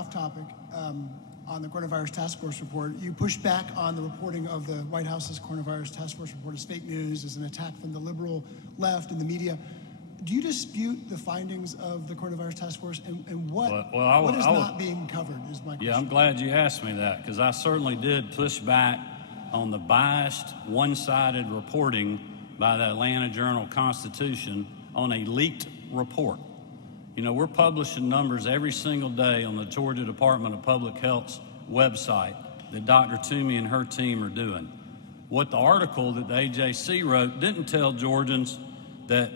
off topic, on the coronavirus task force report, you pushed back on the reporting of the White House's coronavirus task force report as fake news, as an attack from the liberal left and the media. Do you dispute the findings of the coronavirus task force, and what is not being covered is my question. Yeah, I'm glad you asked me that, because I certainly did push back on the biased, one-sided reporting by the Atlanta Journal-Constitution on a leaked report. You know, we're publishing numbers every single day on the Georgia Department of Public Health's website that Dr. Toomey and her team are doing. What the article that the AJC wrote didn't tell Georgians that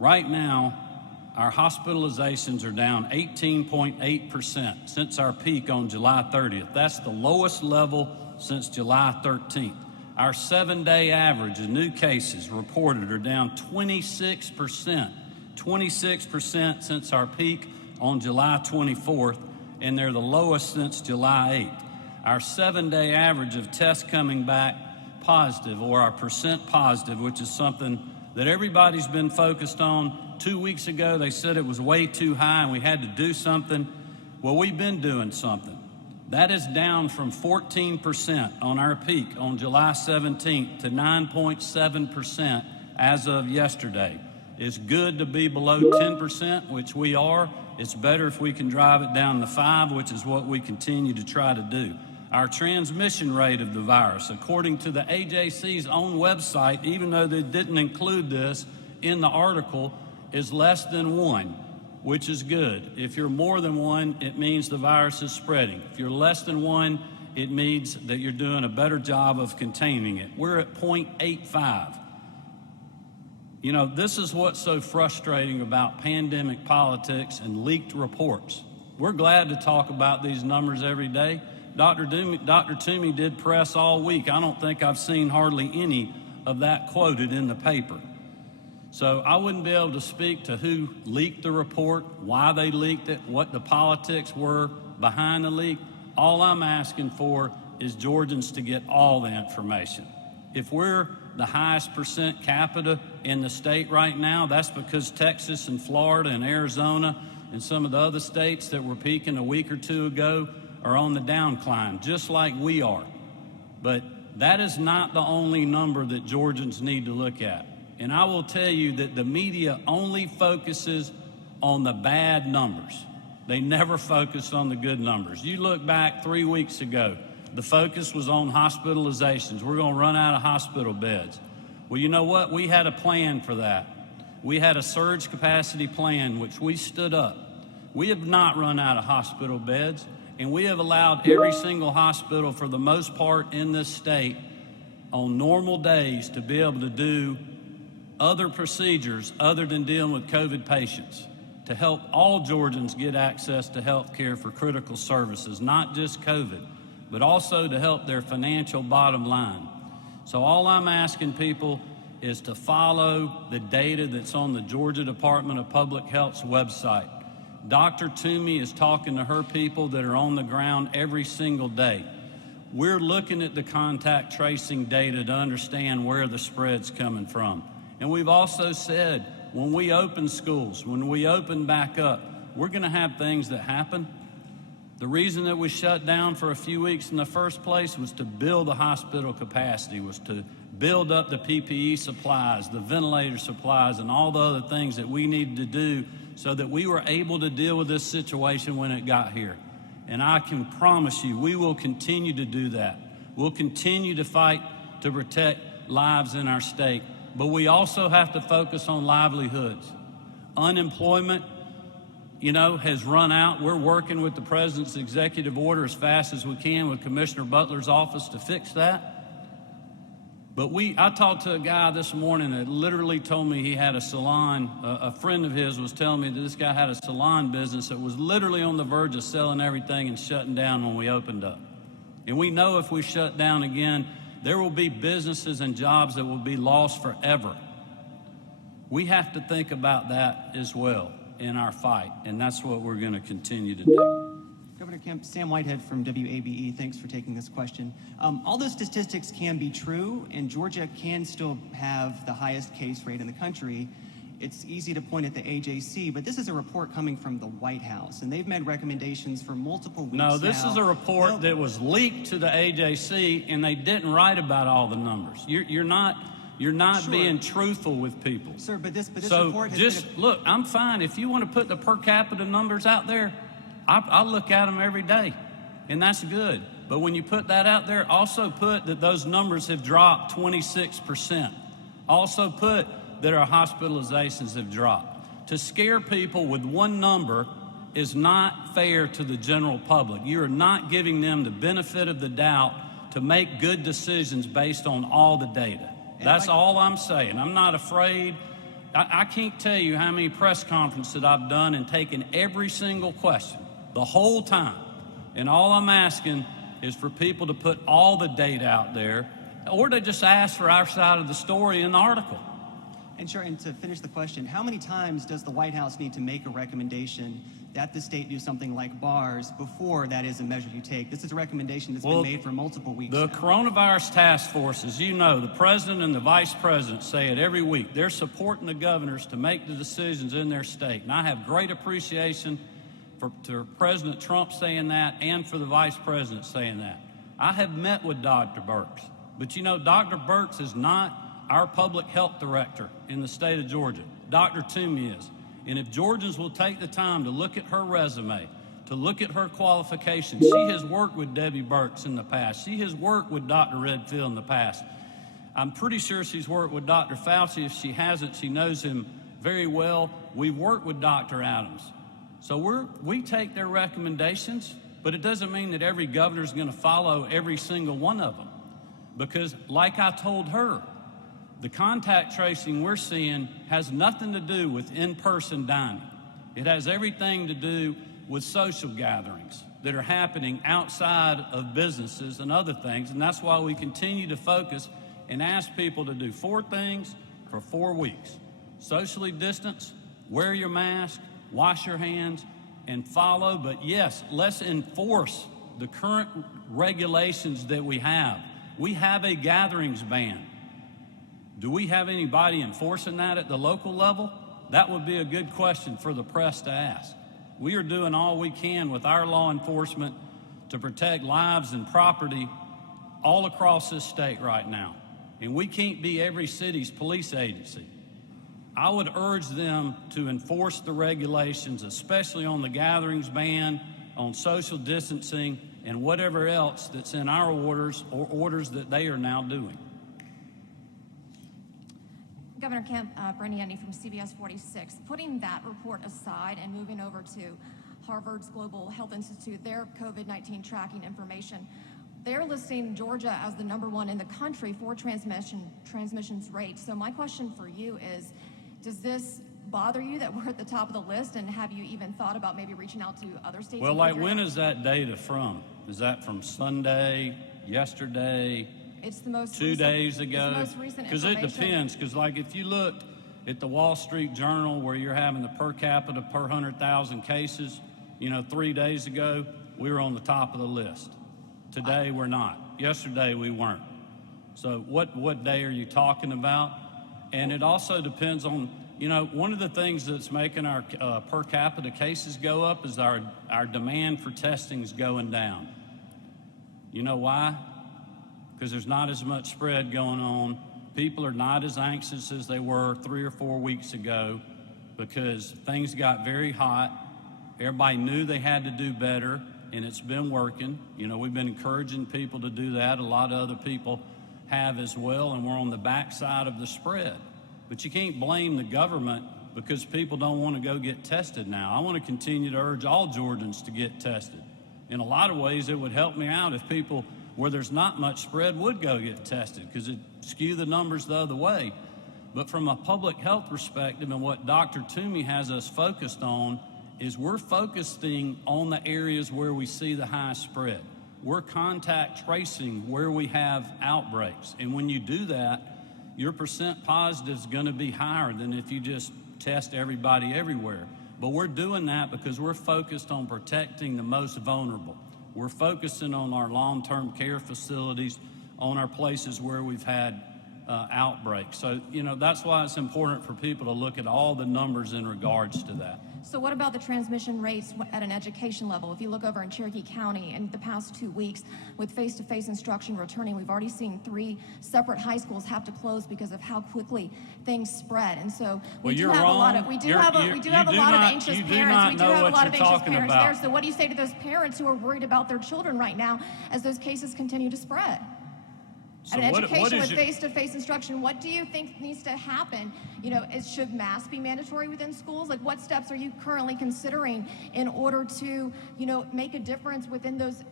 right now our hospitalizations are down 18.8% since our peak on July 30th. That's the lowest level since July 13th. Our 7-day average of new cases reported are down 26% since our peak on July 24th, and they're the lowest since July 8th. Our 7-day average of tests coming back positive, or our percent positive, which is something that everybody's been focused on. 2 weeks ago, they said it was way too high and we had to do something. Well, we've been doing something. That is down from 14% on our peak on July 17th to 9.7% as of yesterday. It's good to be below 10%, which we are. It's better if we can drive it down to 5%, which is what we continue to try to do. Our transmission rate of the virus, according to the AJC's own website, even though they didn't include this in the article, is less than 1, which is good. If you're more than 1, it means the virus is spreading. If you're less than 1, it means that you're doing a better job of containing it. We're at 0.85. You know, this is what's so frustrating about pandemic politics and leaked reports. We're glad to talk about these numbers every day. Dr. Toomey did press all week. I don't think I've seen hardly any of that quoted in the paper. So I wouldn't be able to speak to who leaked the report, why they leaked it, what the politics were behind the leak. All I'm asking for is Georgians to get all the information. If we're the highest percent capita in the state right now, that's because Texas and Florida and Arizona and some of the other states that were peaking a week or two ago are on the downcline, just like we are. But that is not the only number that Georgians need to look at. And I will tell you that the media only focuses on the bad numbers. They never focus on the good numbers. You look back 3 weeks ago, the focus was on hospitalizations. We're going to run out of hospital beds. Well, you know what? We had a plan for that. We had a surge capacity plan, which we stood up. We have not run out of hospital beds, and we have allowed every single hospital, for the most part in this state, on normal days to be able to do other procedures other than dealing with COVID patients, to help all Georgians get access to health care for critical services, not just COVID, but also to help their financial bottom line. So all I'm asking people is to follow the data that's on the Georgia Department of Public Health's website. Dr. Toomey is talking to her people that are on the ground every single day. We're looking at the contact tracing data to understand where the spread's coming from. And we've also said, when we open schools, when we open back up, we're going to have things that happen. The reason that we shut down for a few weeks in the first place was to build the hospital capacity, was to build up the PPE supplies, the ventilator supplies, and all the other things that we needed to do so that we were able to deal with this situation when it got here. And I can promise you, we will continue to do that. We'll continue to fight to protect lives in our state. But we also have to focus on livelihoods. Unemployment, has run out. We're working with the president's executive order as fast as we can with Commissioner Butler's office to fix that. But I talked to a guy this morning that literally told me he had a salon. A friend of his was telling me that this guy had a salon business that was literally on the verge of selling everything and shutting down when we opened up. And we know if we shut down again, there will be businesses and jobs that will be lost forever. We have to think about that as well in our fight, and that's what we're going to continue to do. Governor Kemp, Sam Whitehead from WABE, thanks for taking this question. All those statistics can be true, and Georgia can still have the highest case rate in the country. it's easy to point at the AJC, but this is a report coming from the White House, and they've made recommendations for multiple weeks No, this now. is a report that was leaked to the AJC, and they didn't write about all the numbers. You're not Sure. being truthful with people. Sir, but this So report has just look, I'm fine. If you want to put the per capita numbers out there, I look at them every day, and that's good. But when you put that out there, also put that those numbers have dropped 26%. Also put that our hospitalizations have dropped. To scare people with one number is not fair to the general public. You are not giving them the benefit of the doubt to make good decisions based on all the data. That's all I'm saying. I'm not afraid. I can't tell you how many press conferences that I've done and taken every single question the whole time. And all I'm asking is for people to put all the data out there, or to just ask for our side of the story in the article. And sure, and to finish the question, how many times does the White House need to make a recommendation that the state do something like bars before that is a measure you take? This is a recommendation that's been made for multiple weeks The now. coronavirus task force, as you know, the president and the vice president say it every week. They're supporting the governors to make the decisions in their state. And I have great appreciation for President Trump saying that and for the vice president saying that. I have met with Dr. Birx, but you know, Dr. Birx is not our public health director in the state of Georgia. Dr. Toomey is. And if Georgians will take the time to look at her resume, to look at her qualifications, she has worked with Debbie Birx in the past. She has worked with Dr. Redfield in the past. I'm pretty sure she's worked with Dr. Fauci. If she hasn't, she knows him very well. We've worked with Dr. Adams. So we take their recommendations, but it doesn't mean that every governor is going to follow every single one of them. Because like I told her, the contact tracing we're seeing has nothing to do with in-person dining. It has everything to do with social gatherings that are happening outside of businesses and other things. And that's why we continue to focus and ask people to do 4 things for 4 weeks. Socially distance, wear your mask, wash your hands, and follow. But yes, let's enforce the current regulations that we have. We have a gatherings ban. Do we have anybody enforcing that at the local level? That would be a good question for the press to ask. We are doing all we can with our law enforcement to protect lives and property all across this state right now. And we can't be every city's police agency. I would urge them to enforce the regulations, especially on the gatherings ban, on social distancing, and whatever else that's in our orders or orders that they are now doing. Governor Kemp, Brandy Endy from CBS 46. Putting that report aside and moving over to Harvard's Global Health Institute, their COVID-19 tracking information, they're listing Georgia as the #1 in the country for transmissions rate. So my question for you is, does this bother you that we're at the top of the list, and have you even thought about maybe reaching out to other states? Well, like, when is that data from? Is that from Sunday, yesterday, It's the most 2 days ago? It's the most recent Because it information. depends. Because like if you look at the Wall Street Journal, where you're having the per capita per 100,000 cases, 3 days ago we were on the top of the list. Today we're not. Yesterday we weren't. So what day are you talking about? And it also depends on, one of the things that's making our per capita cases go up is our demand for testing is going down. You know why? Because there's not as much spread going on. People are not as anxious as they were 3 or 4 weeks ago because things got very hot. Everybody knew they had to do better, and it's been working. We've been encouraging people to do that. A lot of other people have as well, and we're on the backside of the spread. But you can't blame the government because people don't want to go get tested now. I want to continue to urge all Georgians to get tested. In a lot of ways, it would help me out if people where there's not much spread would go get tested because it skew the numbers the other way. But from a public health perspective, and what Dr. Toomey has us focused on is we're focusing on the areas where we see the highest spread. We're contact tracing where we have outbreaks. And when you do that, your percent positive is going to be higher than if you just test everybody everywhere. But we're doing that because we're focused on protecting the most vulnerable. We're focusing on our long-term care facilities, on our places where we've had outbreak. So, that's why it's important for people to look at all the numbers in regards to that. So what about the transmission rates at an education level? If you look over in Cherokee County in the past 2 weeks with face-to-face instruction returning, we've already seen 3 separate high schools have to close because of how quickly things spread. And so Well, you're wrong. we do have a lot of anxious You do parents. not We do know have a what lot you're of anxious talking parents about. there. So what do you say to those parents who are worried about their children right now as those cases continue to spread? So At an what education is with face-to-face instruction, what do you think needs to happen? Should masks be mandatory within schools? Like, what steps are you currently considering in order to, make a difference within those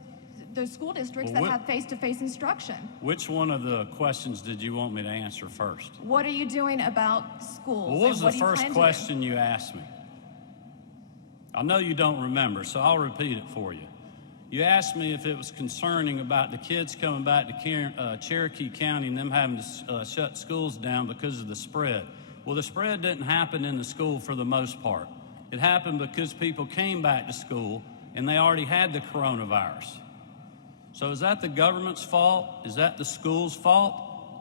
school districts Well, that have face-to-face instruction? Which one of the questions did you want me to answer first? What are you doing about schools? Well, what was and the do you first plan to do? question you asked me? I know you don't remember, so I'll repeat it for you. You asked me if it was concerning about the kids coming back to Cherokee County and them having to shut schools down because of the spread. Well, the spread didn't happen in the school for the most part. It happened because people came back to school and they already had the coronavirus. So is that the government's fault? Is that the school's fault?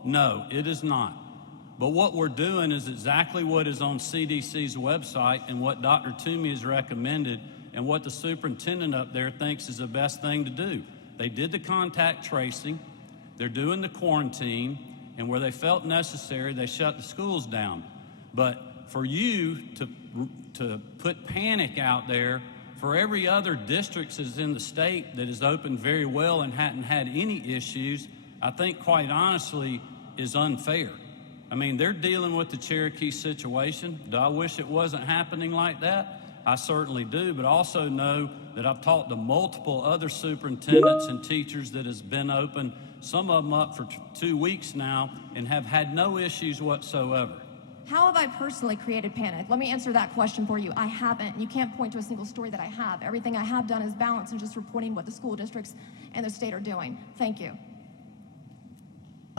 No, it is not. But what we're doing is exactly what is on CDC's website and what Dr. Toomey has recommended and what the superintendent up there thinks is the best thing to do. They did the contact tracing, they're doing the quarantine, and where they felt necessary, they shut the schools down. But for you to put panic out there for every other district that's in the state that is open very well and hadn't had any issues, I think quite honestly is unfair. I mean, they're dealing with the Cherokee situation. Do I wish it wasn't happening like that? I certainly do, but also know that I've talked to multiple other superintendents and teachers that has been open, some of them up for 2 weeks now, and have had no issues whatsoever. How have I personally created panic? Let me answer that question for you. I haven't. You can't point to a single story that I have. Everything I have done is balanced and just reporting what the school districts and the state are doing. Thank you.